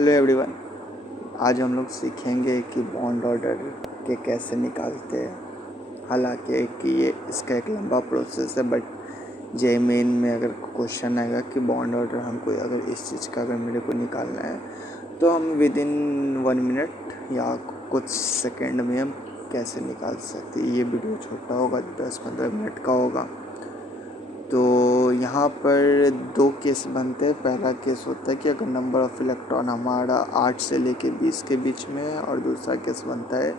Hello everyone. आज हम लोग सीखेंगे कि बॉन्ड ऑर्डर के कैसे निकालते हैं। हालांकि कि ये इसका एक लंबा प्रोसेस है, बट जे मेन में अगर क्वेश्चन आएगा कि बॉन्ड ऑर्डर हमको अगर इस चीज़ का अगर मेरे को निकालना है तो हम विद इन 1 मिनट या कुछ सेकंड में हम कैसे निकाल सकते हैं। ये वीडियो छोटा होगा, 10-15 मिनट का होगा। तो यहाँ पर 2 केस बनते हैं। पहला केस होता है कि अगर नंबर ऑफ़ इलेक्ट्रॉन हमारा 8 से लेके 20 के बीच में है, और दूसरा केस बनता है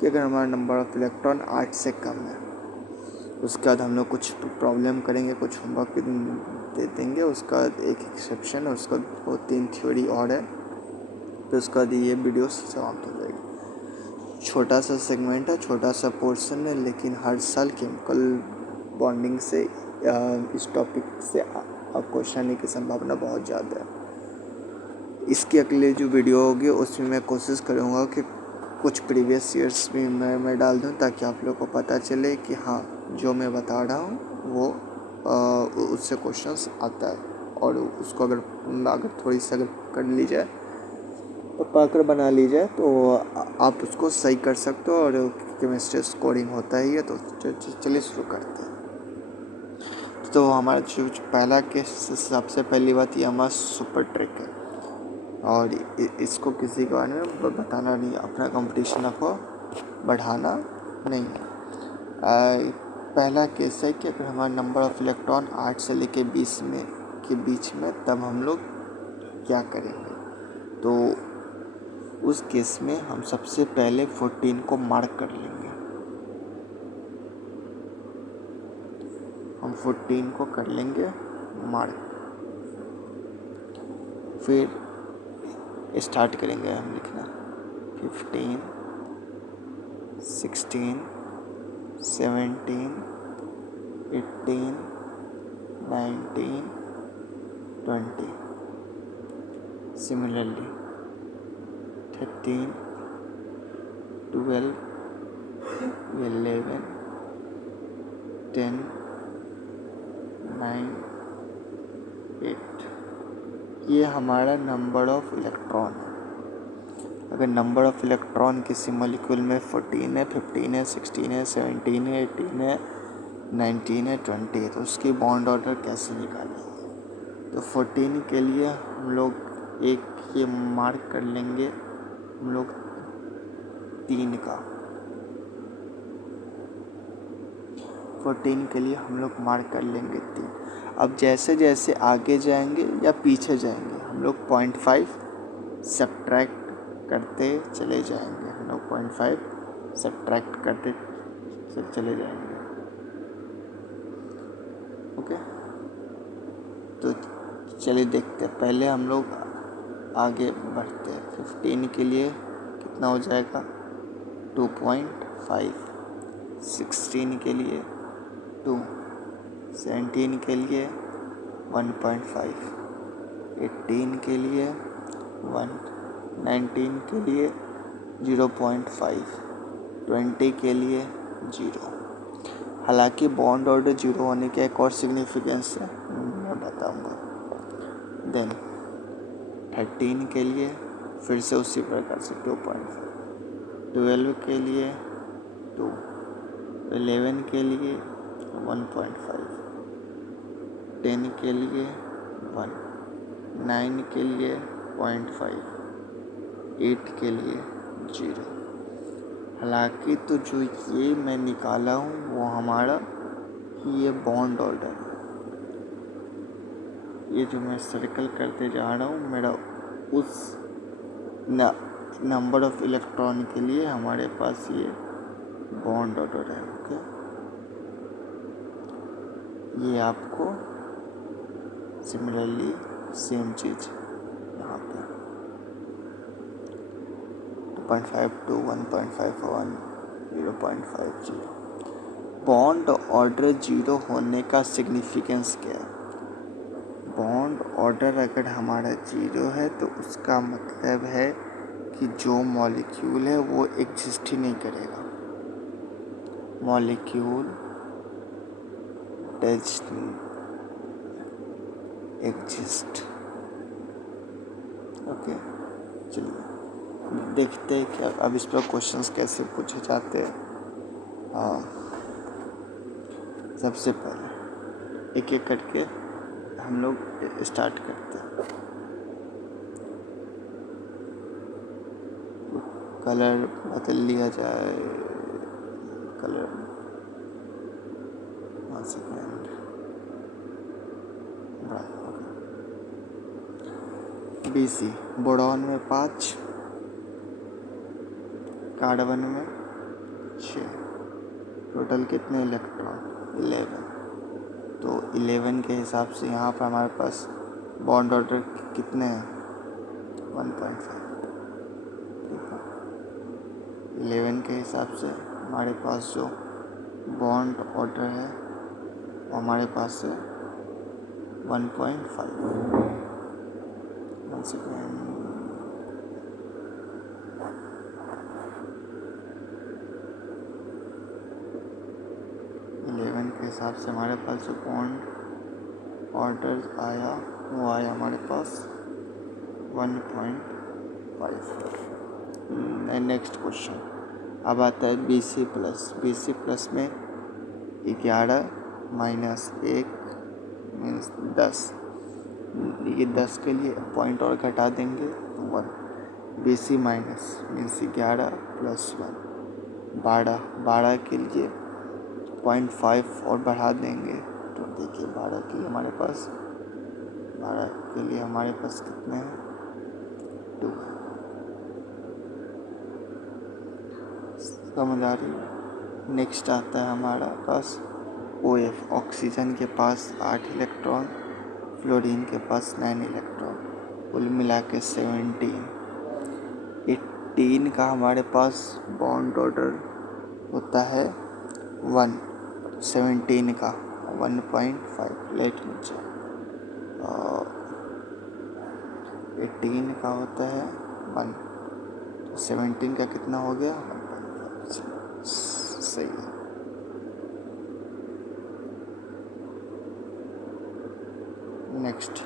कि अगर हमारा नंबर ऑफ़ इलेक्ट्रॉन 8 से कम है। उसके बाद हम लोग कुछ प्रॉब्लम करेंगे, कुछ होमवर्क दे देंगे। उसका बाद एक एक्सेप्शन है, उसका 2-3 थ्योरी और है, तो उसका बाद ये वीडियो समाप्त हो जाएगी। छोटा सा सेगमेंट है, छोटा सा पोर्शन है, लेकिन हर साल केमिकल बॉन्डिंग से इस टॉपिक से क्वेश्चन आने की संभावना बहुत ज़्यादा है। इसकी अगली जो वीडियो होगी उसमें मैं कोशिश करूँगा कि कुछ प्रीवियस ईयर्स भी मैं डाल दूँ, ताकि आप लोग को पता चले कि हाँ, जो मैं बता रहा हूँ वो उससे क्वेश्चंस आता है, और उसको अगर थोड़ी सी अगर कर ली जाए तो पाकर बना ली जाए तो आप उसको सही कर सकते हो। और केमिस्ट्री स्कोरिंग होता ही है। तो चलिए शुरू करते हैं। तो हमारा जो पहला केस, सबसे पहली बात ये हमारा सुपर ट्रिक है, और इसको किसी के बारे में बताना नहीं, अपना कंपटीशन आपको बढ़ाना नहीं है। पहला केस है कि अगर हमारा नंबर ऑफ़ इलेक्ट्रॉन 8 से लेके 20 में के बीच में, तब हम लोग क्या करेंगे। तो उस केस में हम सबसे पहले 14 को मार्क कर लेंगे। हम 14 को कर लेंगे मार्क। फिर स्टार्ट करेंगे हम लिखना 15, 16, 17, 18, 19, 20. Similarly 13, 12, 11, 10, 9, 8. ये हमारा नंबर ऑफ़ इलेक्ट्रॉन है। अगर नंबर ऑफ़ इलेक्ट्रॉन किसी मॉलिक्यूल में 14 है, 15 है, 16 है, 17 है, 18 है, 19 है, 20 है, तो उसकी बॉन्ड ऑर्डर कैसे निकालेंगे। तो 14 के लिए हम लोग एक ये मार्क कर लेंगे, हम लोग 3 का। 14 के लिए हम लोग मार्क कर लेंगे 3। अब जैसे जैसे आगे जाएंगे या पीछे जाएंगे, हम लोग 0.5 सब्ट्रैक्ट करते चले जाएंगे। हम लोग 0.5 सब्ट्रैक्ट करते चले जाएंगे। ओके, तो चलिए देखते हैं। पहले हम लोग आगे बढ़ते हैं। 15 के लिए कितना हो जाएगा 2.5, 16 के लिए 2, 17 के लिए 1.5, 18 के लिए 1, 19 के लिए 0.5, 20 के लिए 0। हालांकि बॉन्ड ऑर्डर 0 होने का एक और सिग्निफिकेंस है, मैं बताऊंगा। देन 13 के लिए फिर से उसी प्रकार से 2.5, 12 के लिए 2, 11 के लिए 1.5, 10 के लिए 1, 9 के लिए 0.5, 8 के लिए 0। हालांकि तो जो ये मैं निकाला हूँ वो हमारा ये बॉन्ड ऑर्डर है। ये जो मैं सर्कल करते जा रहा हूँ, मेरा उस नंबर ऑफ़ इलेक्ट्रॉन के लिए हमारे पास ये बॉन्ड ऑर्डर है। ओके, ये आपको सिमिलरली सेम चीज़ यहाँ पे 2.5, 2, 1.5, 1, 0.50। बॉन्ड ऑर्डर 0 होने का सिग्निफिकेंस क्या है। बॉन्ड ऑर्डर अगर हमारा 0 है तो उसका मतलब है कि जो मॉलिक्यूल है वो एग्जिस्ट ही नहीं करेगा। Molecule doesn't exist. ओके, चलिए देखते हैं कि अब इस पर क्वेश्चंस कैसे पूछे जाते हैं। सबसे पहले एक एक करके हम लोग स्टार्ट करते हैं। कलर बदल लिया जाए, कलर 1 सेकेंड, BC बोरॉन में 5, कार्बन में 6, टोटल कितने इलेक्ट्रॉन 11। तो 11 के हिसाब से यहाँ पर हमारे पास बॉन्ड ऑर्डर कितने हैं 1.5। ठीक है, 11 के हिसाब से हमारे पास जो बॉन्ड ऑर्डर है वो हमारे पास है 1.5। 1 सेकेंड, के हिसाब से हमारे पास जो बॉन्ड ऑर्डर आया वो आया हमारे पास 1.5। नेक्स्ट क्वेश्चन अब आता है BC प्लस में 11 माइनस 1 मीन्स 10। ये 10 के लिए पॉइंट और घटा देंगे 1। BC माइनस मीन्स 11 प्लस 1 12 के लिए 0.5 और बढ़ा देंगे। तो देखिए 12 के लिए हमारे पास कितने हैं 2। समझ आ रही है। नेक्स्ट आता है हमारा पास OF, ऑक्सीजन के पास 8 इलेक्ट्रॉन, फ्लोरीन के पास 9 इलेक्ट्रॉन, कुल मिला के 17। 18 का हमारे पास बॉन्ड ऑर्डर होता है 1, 17 का 1.5 लेट नीचे, 18 का होता है 1, 17 का कितना हो गया 1.5। सही है। नेक्स्ट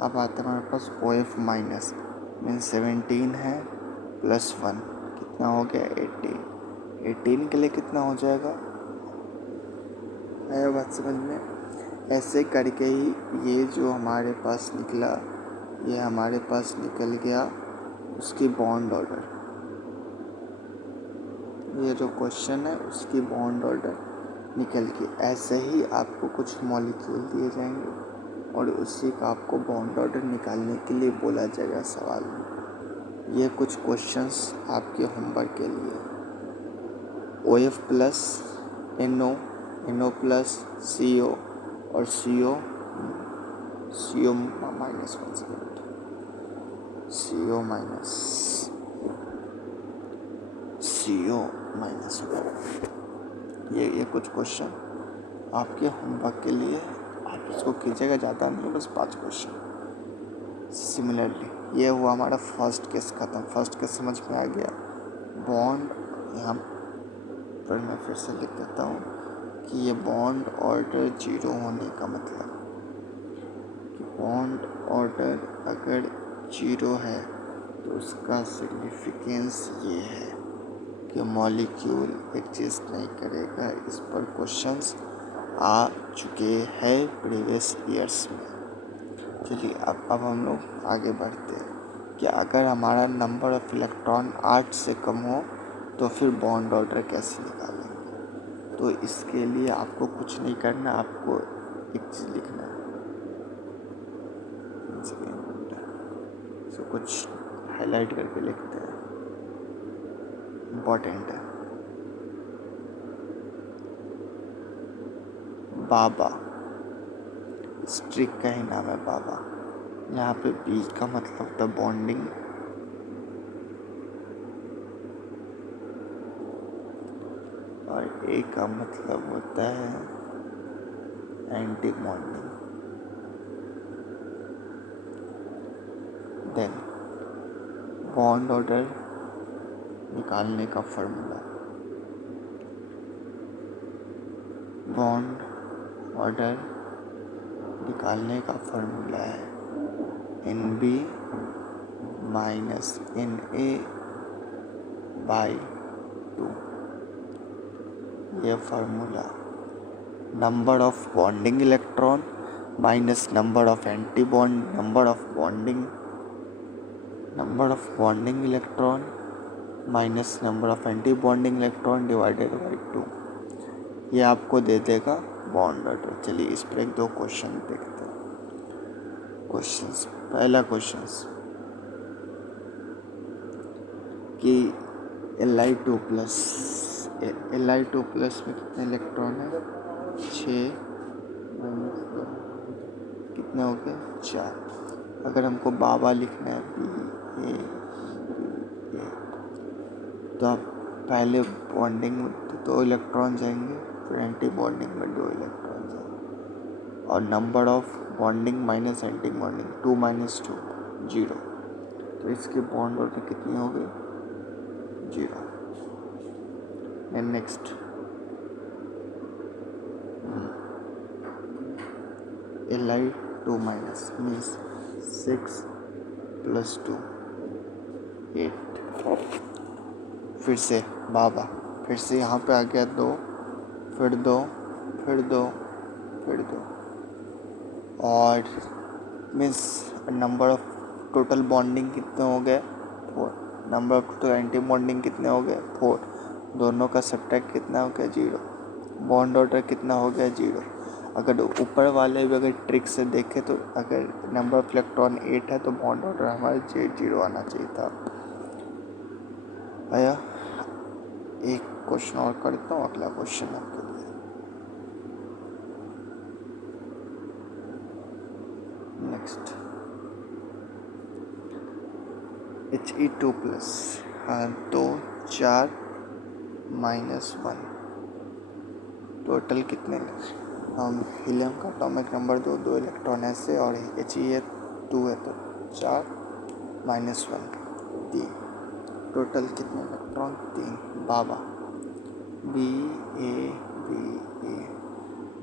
अब आता है हमारे पास OF माइनस मीन्स 17 है प्लस 1 कितना हो गया 18। 18 के लिए कितना हो जाएगा है बात समझ में। ऐसे करके ही ये जो हमारे पास निकला ये हमारे पास निकल गया उसकी बॉन्ड ऑर्डर। ये जो क्वेश्चन है उसकी बॉन्ड ऑर्डर निकल के ऐसे ही आपको कुछ मॉलिक्यूल दिए जाएंगे और उसी का आपको बॉन्ड ऑर्डर निकालने के लिए बोला जाएगा सवाल में। ये कुछ क्वेश्चंस आपके होमवर्क के लिए। OF plus NO plus CO और CO minus 1 second, CO minus 1। ये कुछ क्वेश्चन आपके होमवर्क के लिए, आप इसको कीजिएगा, ज़्यादा नहीं बस 5 क्वेश्चन। सिमिलरली ये हुआ हमारा फर्स्ट केस ख़त्म। फर्स्ट केस समझ में आ गया। बॉन्ड यहाँ पर मैं फिर से लिख देता हूँ कि ये बॉन्ड ऑर्डर 0 होने का मतलब कि बॉन्ड ऑर्डर अगर 0 है तो उसका सिग्निफिकेंस ये है कि मॉलिक्यूल एग्जिस्ट नहीं करेगा। इस पर क्वेश्चंस आ चुके हैं प्रीवियस ईयर्स में। चलिए अब हम लोग आगे बढ़ते हैं कि अगर हमारा नंबर ऑफ इलेक्ट्रॉन 8 से कम हो तो फिर बॉन्ड ऑर्डर कैसे निकालेंगे। तो इसके लिए आपको कुछ नहीं करना, आपको एक चीज़ लिखना है। इसको कुछ हाईलाइट करके लिखते हैं, इम्पोर्टेंट है। बाबा, इस ट्रिक का ही नाम है बाबा। यहाँ पे B का मतलब होता है बॉन्डिंग, और A का मतलब होता है anti bonding. Then bond order निकालने का फॉर्मूला, बॉन्ड ऑर्डर निकालने का फॉर्मूला है NB माइनस Na/2, ये formula. Number of bonding electron minus number of anti bond, number of bonding electron minus number of anti bonding electron divided by 2, ये आपको दे देगा bond order. चलिए इस पर 1-2 क्वेश्चन देखते हैं। क्वेश्चंस, पहला क्वेश्चन कि Li2 प्लस में कितने इलेक्ट्रॉन है? 6 माइनस 2 कितने हो गए? 4। अगर हमको बाबा लिखना है BA, तो आप पहले बॉन्डिंग में 2 इलेक्ट्रॉन जाएंगे, फिर एंटी बॉन्डिंग में 2 इलेक्ट्रॉन जाएंगे, और number of bonding minus anti bonding 2 minus 2 0, तो इसके बॉन्ड ऑर्डर कितनी हो गई? 0। And next Li2 minus means 6 plus 2 8, फिर से बाबा, फिर से यहाँ पे आ गया 2, फिर 2, फिर 2, फिर 2, और means number of total bonding कितने हो गए? 4। Number of total anti bonding कितने हो गए? 4। दोनों का सब्ट्रैक्ट कितना हो गया? 0। बॉन्ड ऑर्डर कितना हो गया? 0। अगर ऊपर वाले भी अगर ट्रिक से देखें तो अगर नंबर ऑफ इलेक्ट्रॉन 8 है तो बॉन्ड ऑर्डर हमारे 0 आना चाहिए था। आया? एक क्वेश्चन और करता हूँ, अगला क्वेश्चन आपके लिए। नेक्स्ट He2 प्लस, हाँ 2 4 माइनस 1, टोटल कितने? हम हीलियम का एटॉमिक नंबर 2 इलेक्ट्रॉन ऐसे, और He2 है तो 4 माइनस 1 3, टोटल कितने इलेक्ट्रॉन? 3। बाबा BA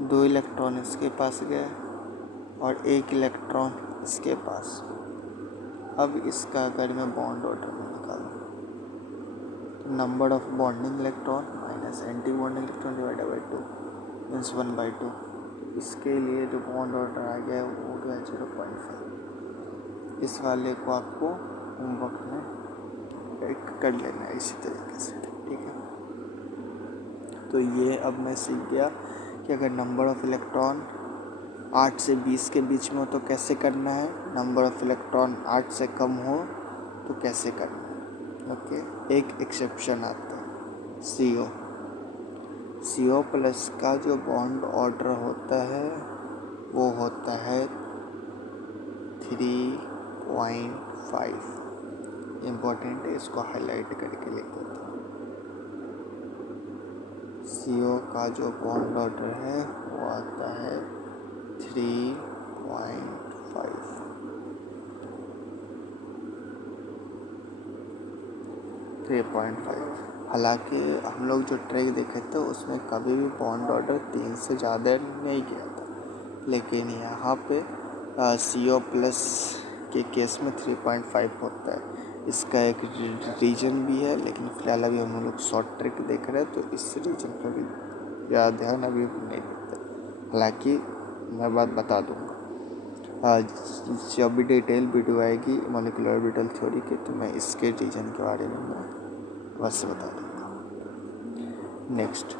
2 इलेक्ट्रॉन इसके पास गए और 1 इलेक्ट्रॉन इसके पास। अब इसका अगर मैं बॉन्ड ऑर्डर में निकालूँ तो number of bonding electron minus anti bonding electron divided by 2 means 1/2। इसके लिए जो बॉन्ड ऑर्डर आ गया वो हो गया 0.5। इस वाले को आपको होमवर्क में कर लेना है इसी तरीके से, ठीक है। तो ये अब मैं सीख गया कि अगर नंबर ऑफ इलेक्ट्रॉन 8 से 20 के बीच में हो तो कैसे करना है, नंबर ऑफ इलेक्ट्रॉन 8 से कम हो तो कैसे करना है। ओके, एक एक्सेप्शन आता है, CO प्लस का जो बॉन्ड ऑर्डर होता है वो होता है 3.5। इम्पोर्टेंट है, इसको हाईलाइट करके लिख देता हूँ। CO का जो बॉन्ड ऑर्डर है वो आता है 3.5। हालांकि हम लोग जो ट्रैक देखे थे उसमें कभी भी बॉन्ड ऑर्डर 3 से ज़्यादा नहीं गया था, लेकिन यहाँ पे CO प्लस के केस में 3.5 होता है। इसका एक रीजन भी है, लेकिन फ़िलहाल अभी हम लोग शॉर्ट ट्रिक देख रहे हैं तो इस रीजन पर भी ज़्यादा ध्यान अभी नहीं देते। हालांकि मैं बात बता दूँगा, जब भी डिटेल वीडियो आएगी मॉलिक्यूलर ऑर्बिटल थ्योरी की तो मैं इसके रीजन के बारे में मैं बस बता दूँगा। नेक्स्ट,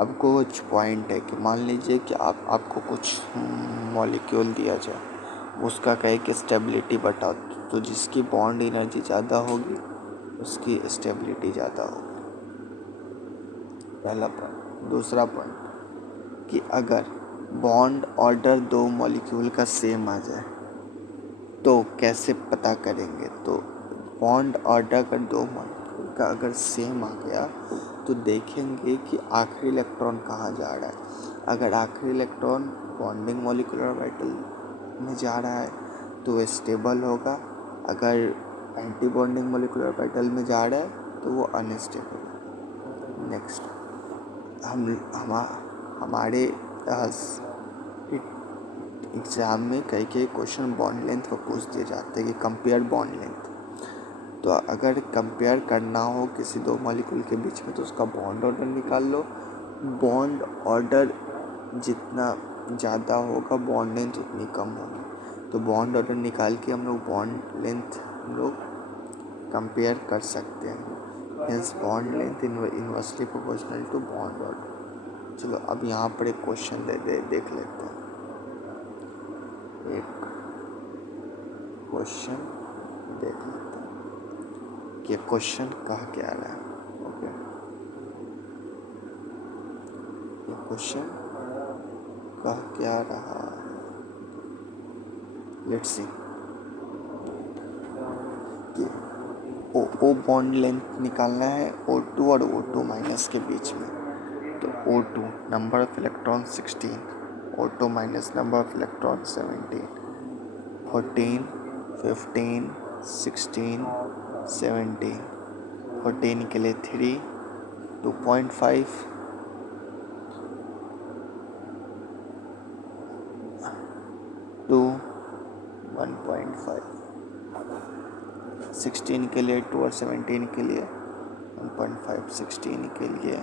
अब कुछ पॉइंट है कि मान लीजिए कि आपको कुछ मॉलिक्यूल दिया जाए, उसका कहे कि स्टेबिलिटी बताओ, तो जिसकी बॉन्ड एनर्जी ज़्यादा होगी उसकी स्टेबिलिटी ज़्यादा होगी, पहला पॉइंट। दूसरा पॉइंट कि अगर बॉन्ड ऑर्डर 2 मॉलिक्यूल का सेम आ जाए तो कैसे पता करेंगे। तो बॉन्ड ऑर्डर का 2 मॉलिक्यूल का अगर सेम आ गया तो देखेंगे कि आखिरी इलेक्ट्रॉन कहाँ जा रहा है। अगर आखिरी इलेक्ट्रॉन बॉन्डिंग मॉलिक्यूलर ऑर्बिटल में जा रहा है तो वो स्टेबल होगा, अगर एंटी बॉन्डिंग मॉलिक्यूलर ऑर्बिटल में जा रहा है तो वो अनस्टेबल होगा। नेक्स्ट, हमारे एग्ज़ाम में कई क्वेश्चन बॉन्ड लेंथ को पूछ दिए जाते हैं कि कंपेयर बॉन्ड लेंथ। तो अगर कंपेयर करना हो किसी दो मॉलिक्यूल के बीच में तो उसका बॉन्ड ऑर्डर निकाल लो। बॉन्ड ऑर्डर जितना ज़्यादा होगा बॉन्ड लेंथ उतनी कम होगी। तो बॉन्ड ऑर्डर निकाल के हम लोग बॉन्ड लेंथ हम लोग कंपेयर कर सकते हैं। Means bond length inversely proportional to bond order. चलो अब यहाँ पर एक क्वेश्चन देख लेते हैं। एक क्वेश्चन देख लेते हैं कि क्वेश्चन कहा क्या रहा है। ओके, ये क्वेश्चन कहा क्या रहा है, लेट्स सी कि ओ बॉन्ड लेंथ निकालना है O2 और O2 माइनस के बीच में। तो O2 number of electron 16, O2 minus number of electron 17, 14, 15, 16, 17, 14 के लिए 3, 2.5, 2, 1.5, 16 के लिए 2 और 17 के लिए 1.5, 16 के लिए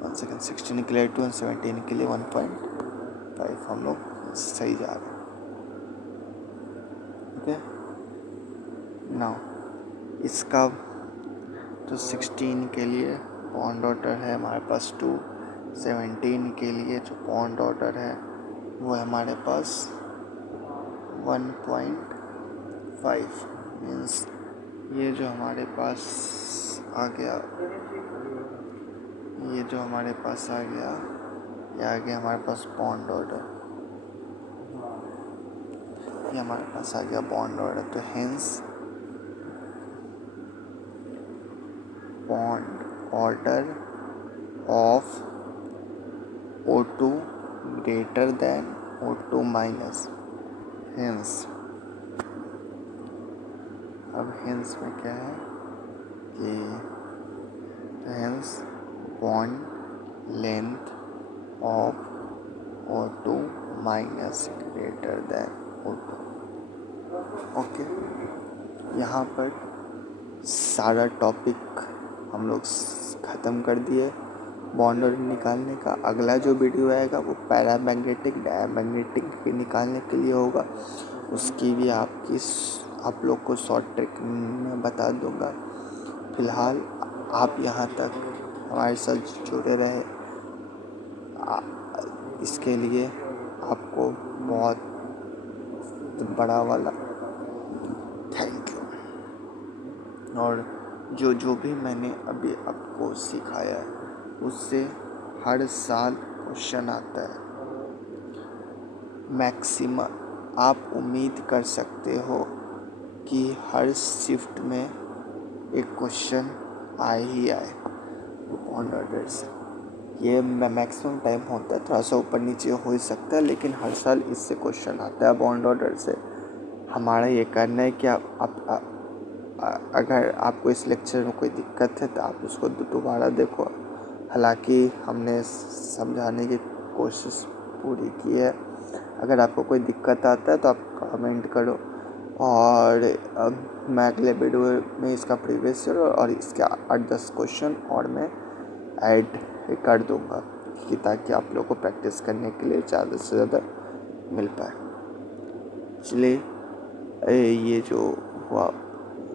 1 सेकेंड, 16 के लिए 2 और 17 के लिए 1.5। हम लोग सही जा रहे हैं। ओके, नाउ इसका तो 16 के लिए बॉन्ड ऑर्डर है हमारे पास 2, 17 के लिए जो बॉन्ड ऑर्डर है वो है हमारे पास 1.5। मीन्स ये जो हमारे पास आ गया, ये जो हमारे पास आ गया, ये आ गया हमारे पास बॉन्ड ऑर्डर, ये हमारे पास आ गया बॉन्ड ऑर्डर। तो hence bond order of O2 greater than O2 minus. Hence अब हेंस में क्या है कि hence bond length of O2 minus greater than O2। Okay, यहाँ पर सारा टॉपिक हम लोग ख़त्म कर दिए बॉन्ड ऑर्डर निकालने का। अगला जो वीडियो आएगा वो पैरामैग्नेटिक डायमैग्नेटिक के निकालने के लिए होगा। उसकी भी आप लोग को शॉर्ट ट्रिक में बता दूंगा। फिलहाल आप यहाँ तक हमारे साथ जुड़े रहे, इसके लिए आपको बहुत बड़ा वाला थैंक यू। और जो भी मैंने अभी आपको सिखाया है उससे हर साल क्वेश्चन आता है। मैक्सिमम आप उम्मीद कर सकते हो कि हर शिफ्ट में एक क्वेश्चन आए ही आए बॉन्ड ऑर्डर से। ये मैक्सिमम टाइम होता है, थोड़ा सा ऊपर नीचे हो ही सकता है, लेकिन हर साल इससे क्वेश्चन आता है बॉन्ड ऑर्डर से। हमारा ये करना है कि अगर आपको इस लेक्चर में कोई दिक्कत है तो आप उसको दोबारा देखो। हालांकि हमने समझाने की कोशिश पूरी की है। अगर आपको कोई दिक्कत आता है तो आप कमेंट करो, और मैं अगले वीडियो में इसका प्रीवियस ईयर और इसके 8-10 क्वेश्चन और मैं ऐड कर दूंगा कि ताकि आप लोगों को प्रैक्टिस करने के लिए ज़्यादा से ज़्यादा मिल पाए। इसलिए ये जो हुआ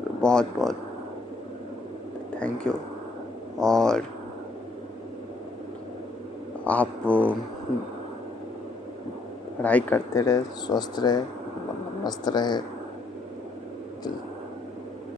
बहुत बहुत थैंक यू। और आप पढ़ाई करते रहे, स्वस्थ रहे, मस्त रहे।